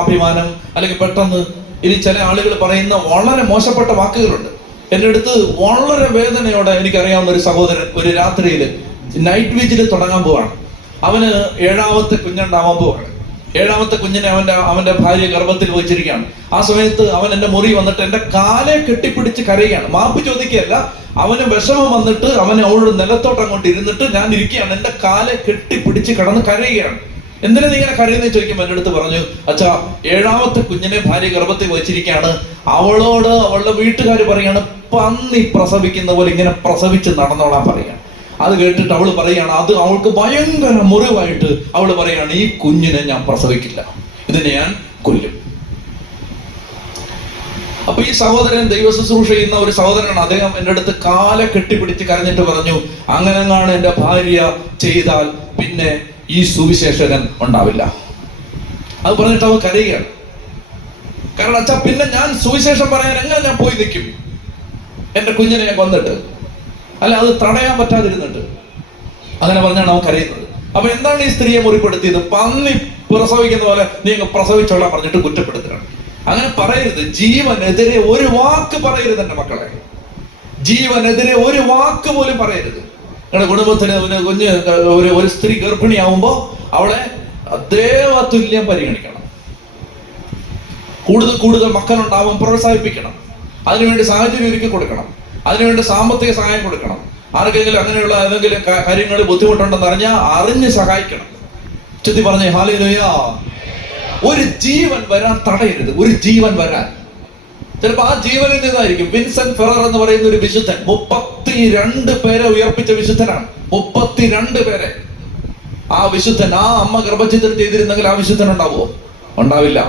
അഭിമാനം അല്ലെങ്കിൽ പെട്ടെന്ന് ഇനി ചില ആളുകൾ പറയുന്ന വളരെ മോശപ്പെട്ട വാക്കുകളുണ്ട്. എന്റെ അടുത്ത് വളരെ വേദനയോടെ എനിക്കറിയാവുന്ന ഒരു സഹോദരൻ ഒരു രാത്രിയിൽ നൈറ്റ് വിജിൽ തുടങ്ങാൻ പോവാണ്. അവന് ഏഴാമത്തെ കുഞ്ഞുണ്ടാവാൻ പോവാണ്. ഏഴാമത്തെ കുഞ്ഞിനെ അവന്റെ അവന്റെ ഭാര്യ ഗർഭത്തിൽ വെച്ചിരിക്കുകയാണ്. ആ സമയത്ത് അവൻ എന്റെ മുറി വന്നിട്ട് എന്റെ കാലെ കെട്ടിപ്പിടിച്ച് കരയുകയാണ്. മാപ്പ് ചോദിക്കുകയല്ല അവന് വിഷമം വന്നിട്ട് അവന് അവളോട് നിലത്തോട്ട് അങ്ങോട്ട് ഇരുന്നിട്ട് ഞാൻ ഇരിക്കുകയാണ്. എന്റെ കാലെ കെട്ടിപ്പിടിച്ച് കടന്ന് കരയുകയാണ്. എന്തിനാ നീ ഇങ്ങനെ കരയുന്നത് ചോദിക്കുമ്പോൾ എന്റെ അടുത്ത് പറഞ്ഞു അച്ഛാ ഏഴാമത്തെ കുഞ്ഞിനെ ഭാര്യ ഗർഭത്തിൽ വെച്ചിരിക്കുകയാണ്. അവളോട് അവളുടെ വീട്ടുകാർ പറയാണ് പന്നി പ്രസവിക്കുന്ന പോലെ ഇങ്ങനെ പ്രസവിച്ച് നടന്നോളാൻ പറയാണ്. അത് കേട്ടിട്ട് അവൾ പറയാണ് അത് അവൾക്ക് ഭയങ്കര മുറിവായിട്ട് അവൾ പറയാണ് ഈ കുഞ്ഞിനെ ഞാൻ പ്രസവിക്കില്ല. ഇതിനെ ഞാൻ കൊല്ലും. അപ്പൊ ഈ സഹോദരൻ ദൈവ ശുശ്രൂഷ ചെയ്യുന്ന ഒരു സഹോദരനാണ്. അദ്ദേഹം എന്റെ അടുത്ത് കാലെ കെട്ടിപ്പിടിച്ച് കരഞ്ഞിട്ട് പറഞ്ഞു അങ്ങനെങ്ങാണ് എന്റെ ഭാര്യ ചെയ്താൽ പിന്നെ ഈ സുവിശേഷകൻ ഉണ്ടാവില്ല. അത് പറഞ്ഞിട്ട് അവൻ കരയുകയാണ്. കാരണം അച്ഛാ പിന്നെ ഞാൻ സുവിശേഷം പറയാൻ എങ്ങനെ ഞാൻ പോയി നിൽക്കും? എന്റെ കുഞ്ഞിനെ വന്നിട്ട് അല്ല അത് തടയാൻ പറ്റാതിരുന്നിട്ട്. അങ്ങനെ പറഞ്ഞാണ് അവൻ കരയുന്നത്. അപ്പൊ എന്താണ് ഈ സ്ത്രീയെ മുറിപ്പെടുത്തിയത്? പന്നി പ്രസവിക്കുന്ന പോലെ നീ അങ്ങ് പ്രസവിച്ചോളാൻ പറഞ്ഞിട്ട് കുറ്റപ്പെടുത്തുകയാണ് അങ്ങനെ പറയരുത്. ജീവനെതിരെ ഒരു വാക്ക് പറയരുത് എന്റെ മക്കളെ. ജീവനെതിരെ ഒരു വാക്ക് പോലും പറയരുത്. നിങ്ങളുടെ കുടുംബത്തിന് കുഞ്ഞ് ഒരു ഒരു സ്ത്രീ ഗർഭിണിയാവുമ്പോ അവളെ ദേവതുല്യം പരിഗണിക്കണം. കൂടുതൽ കൂടുതൽ മക്കളുണ്ടാവാൻ പ്രോത്സാഹിപ്പിക്കണം. അതിനുവേണ്ടി സാഹചര്യം ഒരുക്കി കൊടുക്കണം. അതിനുവേണ്ടി സാമ്പത്തിക സഹായം കൊടുക്കണം. ആർക്കെങ്കിലും അങ്ങനെയുള്ള ഏതെങ്കിലും കാര്യങ്ങൾ ബുദ്ധിമുട്ടുണ്ടെന്ന് അറിഞ്ഞാൽ അറിഞ്ഞ് സഹായിക്കണം. ചെത്തി പറഞ്ഞേ ഹാലിലുയാ. ഒരു ജീവൻ വരാൻ തടയരുത്. ഒരു ജീവൻ വരാൻ. ചിലപ്പോ ആ ജീവനിൽ നിന്നായിരിക്കും. വിൻസെന്റ് ഫെറർ എന്ന് പറയുന്ന ഒരു വിശുദ്ധൻ മുപ്പത്തിരണ്ട് പേരെ ഉയർപ്പിച്ച വിശുദ്ധനാണ്. മുപ്പത്തിരണ്ട് പേരെ. ആ വിശുദ്ധൻ ആ അമ്മ ഗർഭചിത്രം ചെയ്തിരുന്നെങ്കിൽ ആ വിശുദ്ധൻ ഉണ്ടാവുമോ? ഉണ്ടാവില്ല.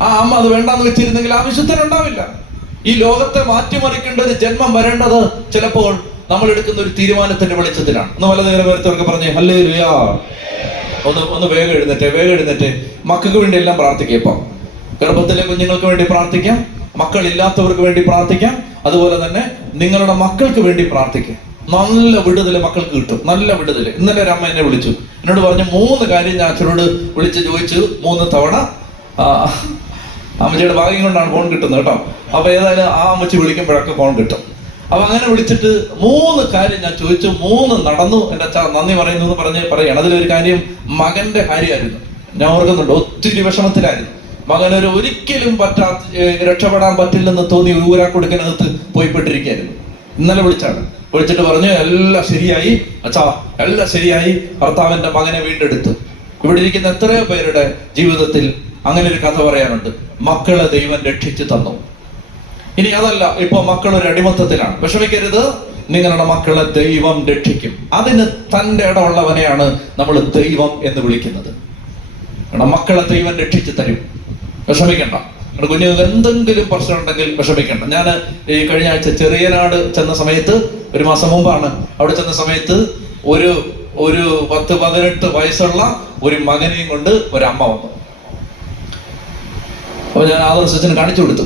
ആ അമ്മ അത് വേണ്ടാന്ന് വെച്ചിരുന്നെങ്കിൽ ആ വിശുദ്ധൻ ഉണ്ടാവില്ല. ഈ ലോകത്തെ മാറ്റിമറിക്കേണ്ട ഒരു ജന്മം വരേണ്ടത് ചിലപ്പോൾ നമ്മൾ എടുക്കുന്ന ഒരു തീരുമാനത്തിന്റെ വെളിച്ചത്തിലാണ്. ഒന്ന് വല നേരം വരുത്തവർക്ക് പറഞ്ഞേ ഹല്ലേ ലുയാ ഒന്ന് ഒന്ന് വേഗം എഴുന്നേറ്റ് വേഗം എഴുന്നേറ്റ്. മക്കൾക്ക് വേണ്ടി എല്ലാം പ്രാർത്ഥിക്കാം ഇപ്പം. ഗർഭത്തിലെ കുഞ്ഞുങ്ങൾക്ക് വേണ്ടി പ്രാർത്ഥിക്കാം മക്കളില്ലാത്തവർക്ക് വേണ്ടി പ്രാർത്ഥിക്കാം അതുപോലെ തന്നെ നിങ്ങളുടെ മക്കൾക്ക് വേണ്ടി പ്രാർത്ഥിക്കാം. നല്ല വിടുതൽ മക്കൾക്ക് കിട്ടും നല്ല വിടുതൽ ഇന്നലെ ഒരു അമ്മ എന്നെ വിളിച്ചു. എന്നോട് പറഞ്ഞു മൂന്ന് കാര്യം ഞാൻ അച്ഛനോട് വിളിച്ച് ചോദിച്ചു മൂന്ന് തവണ അമ്മച്ചിയുടെ ഭാഗ്യം കൊണ്ടാണ് ഫോൺ കിട്ടുന്നത് കേട്ടോ. അപ്പൊ ഏതായാലും ആ അമ്മച്ചി വിളിക്കുമ്പോഴൊക്കെ ഫോൺ കിട്ടും. അപ്പൊ അങ്ങനെ വിളിച്ചിട്ട് മൂന്ന് കാര്യം ഞാൻ ചോദിച്ചു. മൂന്ന് നടന്നു. എന്റെ അച്ഛാ നന്ദി പറയുന്നു എന്ന് പറഞ്ഞ് പറയാണ്. അതിലൊരു കാര്യം മകന്റെ കാര്യമായിരുന്നു. ഞാൻ ഓർക്കുന്നുണ്ട് ഒത്തിരി വിഷമത്തിലായിരുന്നു. മകനൊരു ഒരിക്കലും പറ്റാത്ത രക്ഷപ്പെടാൻ പറ്റില്ലെന്ന് തോന്നി ഊരാക്കൊടുക്കിനകത്ത് പോയി പോയിപ്പെട്ടിരിക്കുകയായിരുന്നു. ഇന്നലെ വിളിച്ചാണ്. വിളിച്ചിട്ട് പറഞ്ഞു എല്ലാം ശരിയായി. അച്ഛാ എല്ലാം ശരിയായി. ഭർത്താവിന്റെ മകനെ വീണ്ടെടുത്തു. ഇവിടെ ഇരിക്കുന്ന എത്രയോ പേരുടെ ജീവിതത്തിൽ അങ്ങനെ ഒരു കഥ പറയാനുണ്ട്. മക്കളെ ദൈവം രക്ഷിച്ചു തന്നു. ഇനി അതല്ല ഇപ്പൊ മക്കൾ ഒരു അടിമത്തത്തിലാണ്. വിഷമിക്കരുത് നിങ്ങളുടെ മക്കളെ ദൈവം രക്ഷിക്കും. അതിന് തന്റെ ഇടമുള്ളവനെയാണ് നമ്മൾ ദൈവം എന്ന് വിളിക്കുന്നത്. മക്കളെ ദൈവം രക്ഷിച്ചു തരും. വിഷമിക്കണ്ട. കുഞ്ഞു എന്തെങ്കിലും പ്രശ്നം ഉണ്ടെങ്കിൽ വിഷമിക്കണ്ട. ഞാൻ ഈ കഴിഞ്ഞ ആഴ്ച ചെറിയനാട് ചെന്ന സമയത്ത് ഒരു മാസം മുമ്പാണ് അവിടെ ചെന്ന സമയത്ത് ഒരു ഒരു പത്ത് പതിനെട്ട് വയസ്സുള്ള ഒരു മകനെയും കൊണ്ട് ഒരു അമ്മ വന്നു. അപ്പൊ ഞാൻ ആദർശത്തിന് കാണിച്ചു കൊടുത്തു.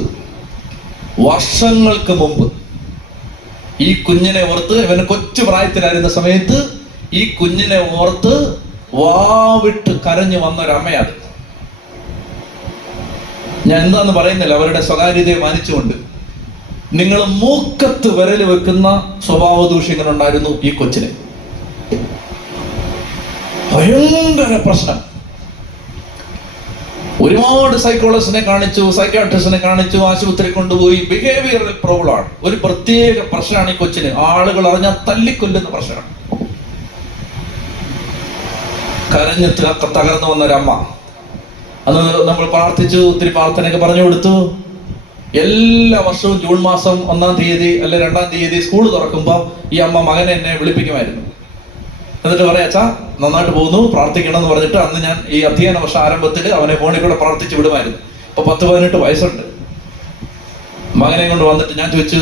വർഷങ്ങൾക്ക് മുമ്പ് ഈ കുഞ്ഞിനെ ഓർത്ത് ഇവന് കൊച്ചു പ്രായത്തിലായിരുന്ന സമയത്ത് ഈ കുഞ്ഞിനെ ഓർത്ത് വാവിട്ട് കരഞ്ഞു വന്ന ഒരു അമ്മയത് ഞാൻ എന്താന്ന് പറയുന്നില്ല അവരുടെ സ്വകാര്യതയെ മാനിച്ചുകൊണ്ട്. നിങ്ങൾ മൂക്കത്ത് വിരൽ വെക്കുന്ന സ്വഭാവ ദൂഷ്യങ്ങളുണ്ടായിരുന്നു ഈ കൊച്ചിന്. ഭയങ്കര പ്രശ്നം. ഒരുപാട് സൈക്കോളജിസ്റ്റിനെ കാണിച്ചു സൈക്കാട്രിസ്റ്റിനെ കാണിച്ചു ആശുപത്രി കൊണ്ടുപോയി. ബിഹേവിയർ പ്രോബ്ലം ആണ് ഒരു പ്രത്യേക പ്രശ്നമാണ് ഈ കൊച്ചിന്. ആളുകൾ അറിഞ്ഞാൽ തല്ലിക്കൊല്ലുന്ന പ്രശ്നമാണ്. കരഞ്ഞ് തകർന്നു വന്ന ഒരമ്മ അന്ന് നമ്മൾ പ്രാർത്ഥിച്ചു ഒത്തിരി പ്രാർത്ഥനയൊക്കെ പറഞ്ഞു കൊടുത്തു. എല്ലാ വർഷവും ജൂൺ മാസം ഒന്നാം തീയതി അല്ലെ രണ്ടാം തീയതി സ്കൂൾ തുറക്കുമ്പോൾ ഈ അമ്മ മകനെ എന്നെ വിളിപ്പിക്കുമായിരുന്നു. എന്നിട്ട് പറയാ അച്ഛാ നന്നായിട്ട് പോകുന്നു പ്രാർത്ഥിക്കണം എന്ന് പറഞ്ഞിട്ട് അന്ന് ഞാൻ ഈ അധ്യയന വർഷ ആരംഭത്തിൽ അവനെ ഫോണിൽ കൂടെ പ്രാർത്ഥിച്ചു വിടുമായിരുന്നു. ഇപ്പൊ പത്ത് പതിനെട്ട് വയസ്സുണ്ട്. മകനെ കൊണ്ട് വന്നിട്ട് ഞാൻ ചോദിച്ചു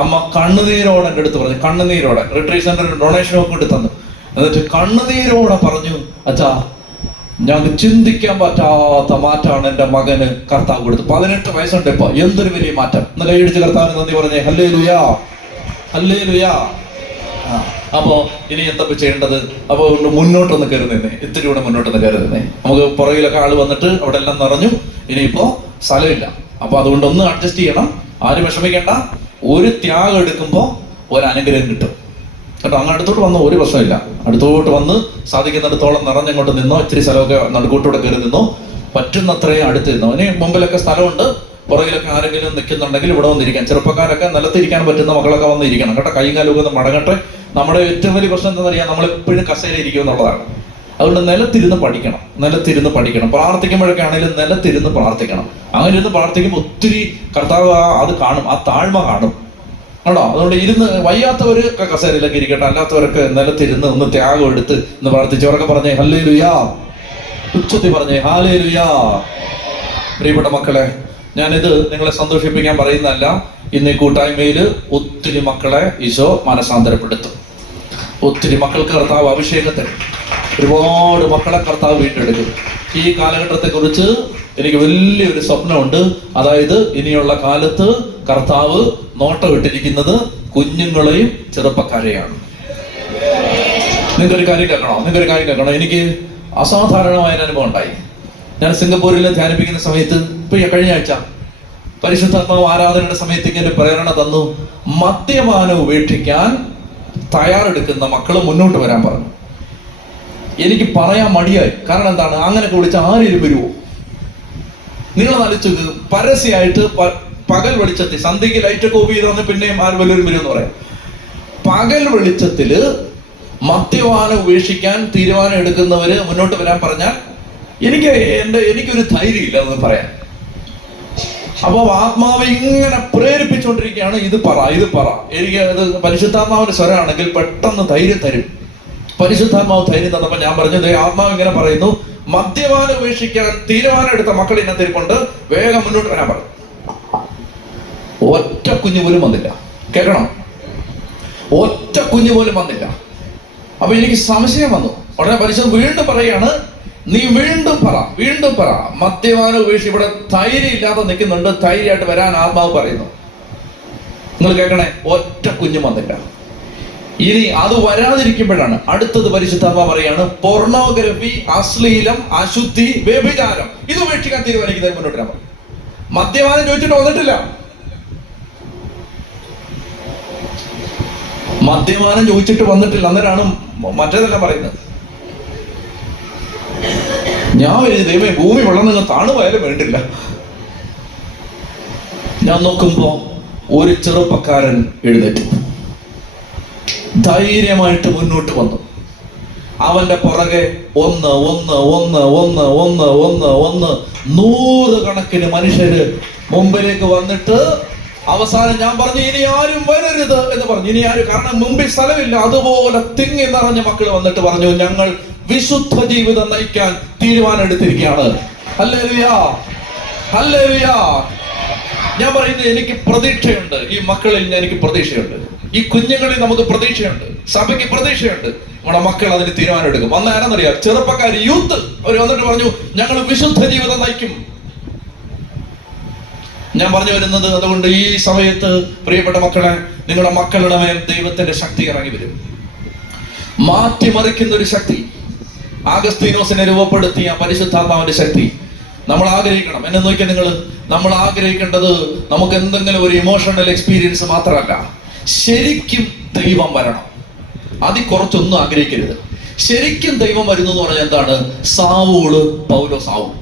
അമ്മ കണ്ണുനീരോടെ എന്റെ അടുത്ത് പറഞ്ഞു കണ്ണുനീരോടെ റിട്രീറ്റ് സെന്ററിൽ ഡൊണേഷൻ ഒക്കെ കൊണ്ട് തന്നു. എന്നിട്ട് കണ്ണുനീരോടെ പറഞ്ഞു അച്ഛാ ഞങ്ങൾക്ക് ചിന്തിക്കാൻ പറ്റാത്ത മാറ്റമാണ് എന്റെ മകന് കർത്താവ് കൊടുത്തത്. പതിനെട്ട് വയസ്സുണ്ട് ഇപ്പൊ എന്തൊരു വലിയ മാറ്റം. ഇന്ന് കൈയടിച്ച് കർത്താവിന് നന്ദി പറഞ്ഞേ ഹല്ലേ ലുയാ ഹല്ലേ ലുയാ ആ, അപ്പോ ഇനി എന്തൊക്കെ ചെയ്യേണ്ടത്? അപ്പോൾ മുന്നോട്ടൊന്ന് കരുതുന്നേ. ഇത്തിരി കൂടെ മുന്നോട്ടൊന്ന് കരുതുന്നേ. നമുക്ക് പുറകിലൊക്കെ ആൾ വന്നിട്ട് അവിടെ എല്ലാം നിറഞ്ഞു. ഇനിയിപ്പോ സ്ഥലമില്ല. അപ്പോൾ അതുകൊണ്ട് ഒന്ന് അഡ്ജസ്റ്റ് ചെയ്യണം. ആരും വിഷമിക്കേണ്ട. ഒരു ത്യാഗം എടുക്കുമ്പോൾ ഒരു അനുഗ്രഹം കിട്ടും. കേട്ടോ? അങ്ങ് അടുത്തോട്ട് വന്ന ഒരു പ്രശ്നമില്ല. അടുത്തോട്ട് വന്ന് സാധിക്കുന്നിടത്തോളം നിറഞ്ഞങ്ങോട്ട് നിന്നോ ഇത്തിരി സ്ഥലമൊക്കെ നടുക്കൂട്ടൂടെ കയറി നിന്നോ പറ്റുന്നത്രയും അടുത്ത് നിന്നോ. ഇനി മുമ്പിലൊക്കെ സ്ഥലമുണ്ട്. പുറകിലൊക്കെ ആരെങ്കിലും നിൽക്കുന്നുണ്ടെങ്കിൽ ഇവിടെ വന്നിരിക്കാം. ചെറുപ്പക്കാരൊക്കെ നിലത്തിരിക്കാൻ പറ്റുന്ന മക്കളൊക്കെ വന്നിരിക്കണം. കേട്ടോ? കൈകാലൊക്കെ ഒന്ന് മടങ്ങട്ടെ. നമ്മുടെ ഏറ്റവും വലിയ പ്രശ്നം എന്താണെന്ന് അറിയാം? നമ്മൾ എപ്പോഴും കസേര ഇരിക്കും എന്നുള്ളതാണ്. അതുകൊണ്ട് നിലത്തിരുന്ന് പഠിക്കണം. നിലത്തിരുന്ന് പഠിക്കണം. പ്രാർത്ഥിക്കുമ്പോഴൊക്കെ ആണെങ്കിലും നിലത്തിരുന്ന് പ്രാർത്ഥിക്കണം. അങ്ങനെ ഇരുന്ന് പ്രാർത്ഥിക്കുമ്പോൾ ഒത്തിരി കർത്താവ് അത് കാണും ആ താഴ്മ കാണും. ആണോ? അതുകൊണ്ട് ഇരുന്ന് വയ്യാത്തവര് കസേരയിലൊക്കെ ഇരിക്കട്ടെ. അല്ലാത്തവരൊക്കെ നിലത്തിരുന്ന് ഒന്ന് ത്യാഗം എടുത്ത് എന്ന് പ്രാർത്ഥിച്ചവരൊക്കെ പറഞ്ഞേ ഹല്ലേ ലുയാ ഉച്ചത്തി പറഞ്ഞേ ഹാലേ ലുയാ പ്രിയപ്പെട്ട മക്കളെ ഞാനിത് നിങ്ങളെ സന്തോഷിപ്പിക്കാൻ പറയുന്നതല്ല. ഇന്ന് ഈ കൂട്ടായ്മയിൽ ഒത്തിരി മക്കളെ ഈശോ മനസാന്തരപ്പെടുത്തും. ഒത്തിരി മക്കൾക്ക് കർത്താവ് അഭിഷേകത്തെ ഒരുപാട് മക്കളെ കർത്താവ് വീണ്ടെടുക്കും. ഈ കാലഘട്ടത്തെ കുറിച്ച് എനിക്ക് വലിയൊരു സ്വപ്നമുണ്ട്. അതായത് ഇനിയുള്ള കാലത്ത് കർത്താവ് നോട്ടമിട്ടിരിക്കുന്നത് കുഞ്ഞുങ്ങളെയും ചെറുപ്പക്കാരെയാണ്. നിങ്ങൾക്കൊരു കാര്യം കേൾക്കണോ? നിങ്ങൾക്കൊരു കാര്യം കേൾക്കണോ? എനിക്ക് അസാധാരണമായ അനുഭവം ഉണ്ടായി. ഞാൻ സിംഗപ്പൂരിൽ ധ്യാനിപ്പിക്കുന്ന സമയത്ത് ഇപ്പൊ കഴിഞ്ഞ ആഴ്ച പരിശുദ്ധാത്മാവ് ആരാധനയുടെ സമയത്ത് ഇങ്ങനെ പ്രേരണ തന്നു. മദ്യപാനം ഉപേക്ഷിക്കാൻ തയ്യാറെടുക്കുന്ന മക്കൾ മുന്നോട്ട് വരാൻ പറഞ്ഞു. എനിക്ക് പറയാൻ മടിയായി. കാരണം എന്താണ്? അങ്ങനെയൊക്കെ വിളിച്ച ആരെങ്കിലും വരുമോ നിങ്ങൾ ആലോചിച്ചത് പരസ്യമായിട്ട് പകൽ വെളിച്ചത്തിൽ സന്ധ്യയ്ക്ക് ലൈറ്റൊക്കെ ഓഫ് ചെയ്ത് വന്ന് പിന്നെയും ആര് വല്ലവരും വരും എന്ന് പറയാം. പകൽ വെളിച്ചത്തിൽ മദ്യപാനം ഉപേക്ഷിക്കാൻ തീരുമാനം എടുക്കുന്നവര് മുന്നോട്ട് വരാൻ പറഞ്ഞാൽ എനിക്ക് എന്റെ എനിക്കൊരു ധൈര്യമില്ല എന്ന് പറയാൻ അപ്പൊ ആത്മാവ് ഇങ്ങനെ പ്രേരിപ്പിച്ചുകൊണ്ടിരിക്കുകയാണ് ഇത് പറ ഇത് പറ. എനിക്ക് അത് പരിശുദ്ധാത്മാവിന്റെ സ്വരമാണെങ്കിൽ പെട്ടെന്ന് ധൈര്യം തരും. പരിശുദ്ധാത്മാവ് ധൈര്യം തന്നപ്പോ ഞാൻ പറഞ്ഞത് "ദേ, ആത്മാവ് ഇങ്ങനെ പറയുന്നു മദ്യപാനം ഉപേക്ഷിക്കാൻ തീരുമാനം എടുത്ത മക്കൾ ഇന്നത്തെ കൊണ്ട് വേഗം മുന്നോട്ട് വരാൻ പറഞ്ഞു ഒറ്റ കുഞ്ഞു പോലും വന്നില്ല. കേൾക്കണം. ഒറ്റ കുഞ്ഞു പോലും വന്നില്ല. അപ്പൊ എനിക്ക് സംശയം വന്നു. ഉടനെ പരിശോധന വീണ്ടും പറയാണ് നീ വീണ്ടും പറ വീണ്ടും പറ. മദ്യപാനം ഉപേക്ഷിച്ച് ഇവിടെ ധൈര്യം ഇല്ലാതെ നിൽക്കുന്നുണ്ട്. ധൈര്യമായിട്ട് വരാൻ ആത്മാവ് പറയുന്നു. നിങ്ങൾ കേൾക്കണേ? ഒറ്റ കുഞ്ഞു വന്നില്ല ഇനി അത് വരാതിരിക്കുമ്പോഴാണ് അടുത്തത് പരിശുദ്ധാത്മ പറയാണ് പോർണോഗ്രഫി അശ്ലീലം അശുദ്ധി വ്യഭിചാരം. ഇത് ഉപേക്ഷിക്കാൻ തീരുമാനിക്കുന്നത് മുന്നോട്ട്. മദ്യപാനം ചോദിച്ചിട്ട് വന്നിട്ടില്ല. മദ്യപാനം ചോദിച്ചിട്ട് വന്നിട്ടില്ല. അന്നേരമാണ് മ- മറ്റേതെല്ലാം പറയുന്നത്? ഞാൻ ഒരു ദൈവം ഭൂമി വെള്ളം നിങ്ങൾ താണുപോയാലും വേണ്ടില്ല ഞാൻ നോക്കുമ്പോ ഒരു ചെറുപ്പക്കാരൻ എഴുന്നേറ്റു. ധൈര്യമായിട്ട് മുന്നോട്ട് വന്നു. അവന്റെ പുറകെ ഒന്ന് ഒന്ന് ഒന്ന് ഒന്ന് ഒന്ന് ഒന്ന് ഒന്ന് നൂറ് കണക്കിന് മനുഷ്യര് മുമ്പിലേക്ക് വന്നിട്ട് അവസാനം ഞാൻ പറഞ്ഞു ഇനി ആരും വരരുത് എന്ന് പറഞ്ഞു. ഇനി ആരും കാരണം മുമ്പിൽ സ്ഥലമില്ല. അതുപോലെ തിങ്ങി നിറഞ്ഞ മക്കൾ വന്നിട്ട് പറഞ്ഞു ഞങ്ങൾ വിശുദ്ധ ജീവിതം നയിക്കാൻ തീരുമാനം എടുത്തിരിക്കുകയാണ് ഞാൻ പറയുന്നത് എനിക്ക് പ്രതീക്ഷയുണ്ട്. ഈ മക്കളിൽ എനിക്ക് പ്രതീക്ഷയുണ്ട്. ഈ കുഞ്ഞുങ്ങളിൽ നമുക്ക് പ്രതീക്ഷയുണ്ട്. സഭയ്ക്ക് പ്രതീക്ഷയുണ്ട്. നമ്മുടെ മക്കൾ അതിന് തീരുമാനം എടുക്കും അന്ന് ആരെന്നറിയാം ചെറുപ്പക്കാർ യൂത്ത്. അവർ വന്നിട്ട് പറഞ്ഞു ഞങ്ങൾ വിശുദ്ധ ജീവിതം നയിക്കും. ഞാൻ പറഞ്ഞു വരുന്നത് അതുകൊണ്ട് ഈ സമയത്ത് പ്രിയപ്പെട്ട മക്കളെ നിങ്ങളുടെ മക്കളുടെ മേൽ ദൈവത്തിന്റെ ശക്തി ഇറങ്ങി വരും. മാറ്റിമറിക്കുന്ന ഒരു ശക്തി. ആഗസ്തീനോസിനെ രൂപപ്പെടുത്തിയ പരിശുദ്ധാത്മാവിന്റെ ശക്തി. നമ്മൾ ആഗ്രഹിക്കണം. എന്നെ നോക്കിയാൽ നിങ്ങൾ നമ്മൾ ആഗ്രഹിക്കേണ്ടത് നമുക്ക് എന്തെങ്കിലും ഒരു ഇമോഷണൽ എക്സ്പീരിയൻസ് മാത്രമല്ല. ശരിക്കും ദൈവം വരണം. അതിൽ കുറച്ചൊന്നും ആഗ്രഹിക്കരുത്. ശരിക്കും ദൈവം വരുന്നു എന്ന് പറഞ്ഞാൽ എന്താണ്? സാവൂൾ സാവു